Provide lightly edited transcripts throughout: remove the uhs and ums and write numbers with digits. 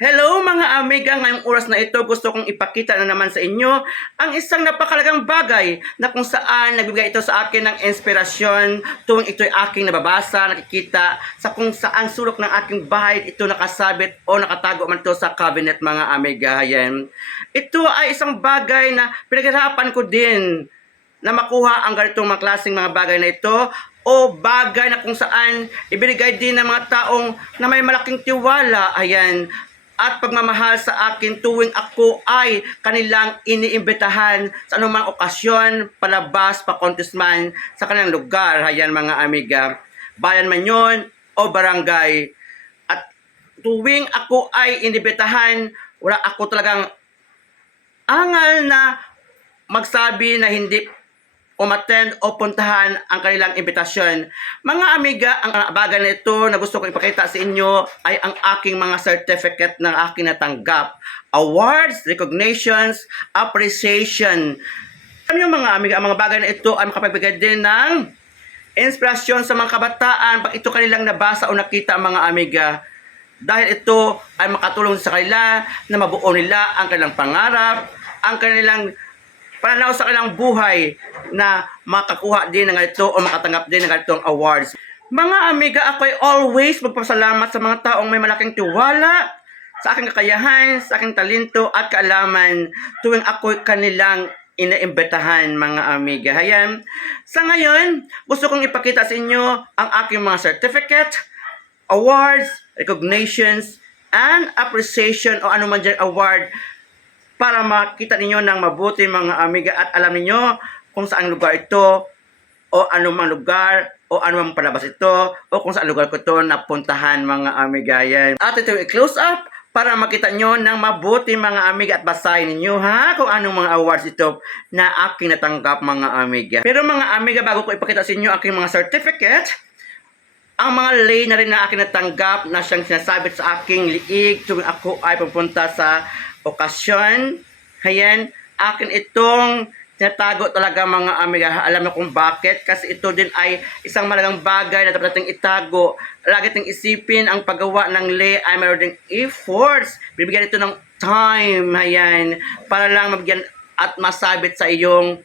Hello mga amiga, ngayong oras na ito gusto kong ipakita na naman sa inyo ang isang napakalagang bagay na kung saan nagbibigay ito sa akin ng inspirasyon tuwing ito'y aking nababasa, nakikita sa kung saan sulok ng aking bahay ito nakasabit o nakatago man ito sa cabinet mga amiga. Yan. Ito ay isang bagay na pinaghirapan ko din na makuha ang ganitong mga klaseng mga bagay na ito o bagay na kung saan ibinigay din ng mga taong na may malaking tiwala. Ayan, at pagmamahal sa akin tuwing ako ay kanilang iniimbitahan sa anumang okasyon, palabas, pa-contest man sa kanilang lugar. Ayan mga amiga, bayan man yon o barangay. At tuwing ako ay inibitahan, wala ako talagang angal na magsabi na hindi umattend o puntahan ang kanilang imbitasyon. Mga amiga, ang bagay na ito na gusto kong ipakita sa inyo ay ang aking mga certificate ng aking natanggap. Awards, recognitions, appreciation. Alam niyo mga amiga, ang mga bagay na ito ay makapagbigay din ng inspirasyon sa mga kabataan pag ito kanilang nabasa o nakita mga amiga. Dahil ito ay makatulong sa kanila na mabuo nila ang kanilang pangarap, ang kanilang pananaw sa kanilang buhay na makakuha din ng ganito o makatanggap din ng ganitong awards. Mga amiga, ako ay always magpasalamat sa mga taong may malaking tiwala sa aking kakayahan, sa aking talento at kaalaman tuwing ako'y kanilang inaimbitahan mga amiga. Hayan. Sa ngayon, gusto kong ipakita sa inyo ang aking mga certificate, awards, recognitions, and appreciation o anuman dyan award para makita ninyo ng mabuti mga amiga at alam ninyo kung saan lugar ito o anumang lugar o anumang palabas ito o kung saan lugar ko ito napuntahan mga amiga. Yan. At ito i-close up para makita nyo ng mabuti mga amiga at basahin ninyo ha kung anong mga awards ito na aking natanggap mga amiga. Pero mga amiga, bago ko ipakita sa inyo aking mga certificate, ang mga lay na rin na aking natanggap na siyang sinasabit sa aking liig tuwing ako ay pupunta sa okasyon. Ayan, akin itong tinatago talaga mga amiga. Alam na kung bakit, kasi ito din ay isang malagang bagay na dapat nating itago. Lagi nating isipin ang paggawa ng lay ay mayroon ding efforts. Bibigyan ito ng time, ayan, para lang mabigyan at masabit sa iyong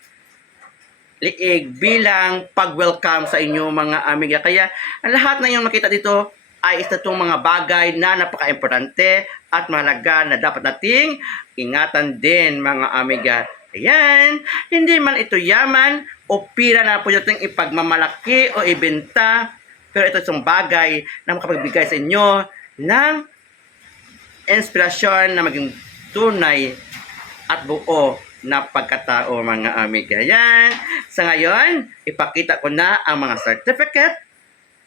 liig bilang pag-welcome sa inyo mga amiga. Kaya ang lahat na yung makita dito ay isa itong mga bagay na napaka-importante at mahalaga na dapat nating ingatan din mga amiga. Ayan, hindi man ito yaman o pira na po natin ipagmamalaki o ibenta, pero ito isang bagay na makapagbigay sa inyo ng inspirasyon na maging tunay at buo na pagkatao mga amiga. Ayan, sa ngayon, ipakita ko na ang mga certificate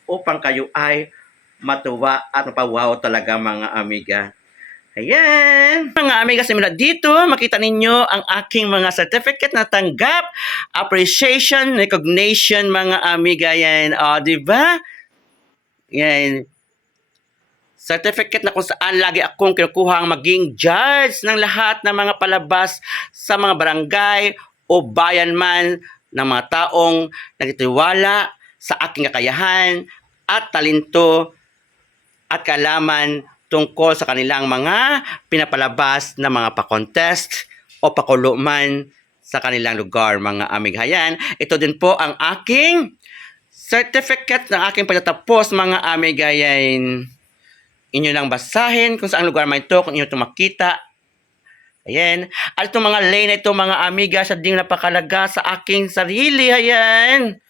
upang kayo ay matuwa at mapawaw talaga mga amiga. Ayan. Mga amiga, simula dito, makita ninyo ang aking mga certificate na tanggap, appreciation, recognition mga amiga. Yan. O, diba? Yan. Certificate na kung saan lagi akong kinukuha ang maging judge ng lahat ng mga palabas sa mga barangay o bayan man ng mga taong nagtitiwala sa aking kakayahan at talento at kaalaman tungkol sa kanilang mga pinapalabas na mga pa-contest o pakuluman sa kanilang lugar mga amiga. Yan, ito din po ang aking certificate ng aking pagtatapos mga amiga. Yan. Inyo lang basahin kung saan lugar man ito, kung inyo ito makita. Ayan. At itong mga lay na ito mga amiga, sa ding napakalaga sa aking sarili. Ayan.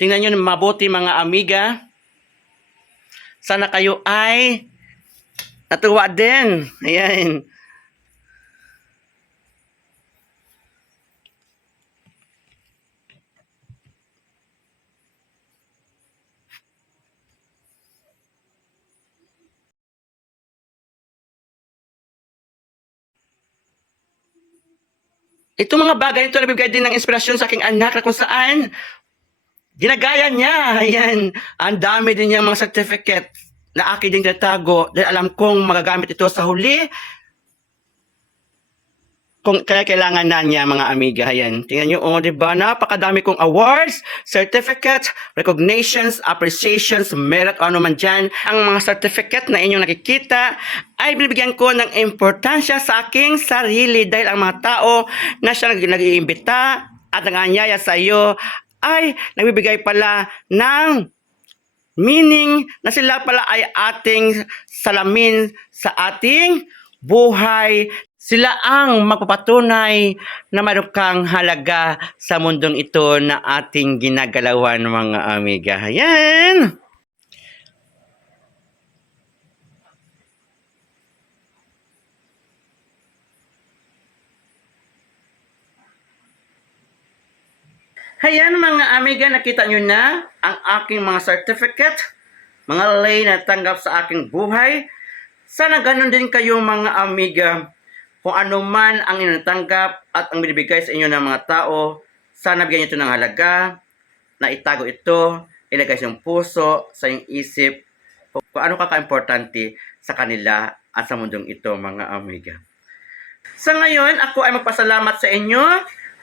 Tingnan nyo mabuti mga amiga. Sana kayo ay natuwa din. Ayan. Ito mga bagay ito nabibigay din ng inspirasyon sa aking anak na kung saan ginagaya niya. Ayan. Ang dami din niyang mga certificate na akin din tinatago dahil alam kong magagamit ito sa huli kung kaya kailangan na niya mga amiga. Ayan, tingnan nyo, oh, di ba? Napakadami kong awards, certificates, recognitions, appreciations, merit, ano man dyan. Ang mga certificate na inyong nakikita ay binibigyan ko ng importansya sa aking sarili dahil ang mga tao na siya nag-iimbita at nanganyaya sa iyo ay nagbibigay pala ng meaning na sila pala ay ating salamin sa ating buhay. Sila ang magpapatunay na mayroon kang halaga sa mundong ito na ating ginagalawan mga amiga. Ayan! Ayan mga amiga, nakita nyo na ang aking mga certificate, mga lay na tanggap sa aking buhay. Sana ganun din kayo mga amiga. Kung ano man ang inyong tanggap at ang binibigay sa inyo ng mga tao, sana bigyan nyo ito ng halaga, na itago ito, ilagay sa iyong puso, sa iyong isip, kung ano ka-importante sa kanila at sa mundong ito mga amiga. Sa ngayon, ako ay magpasalamat sa inyo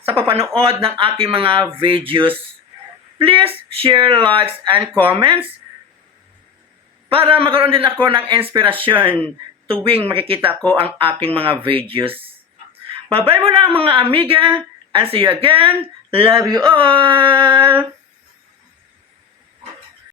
sa papanood ng aking mga videos. Please share, likes, and comments para magkaroon din ako ng inspirasyon tuwing makikita ko ang aking mga videos. Bye-bye muna mga amiga and see you again. Love you all!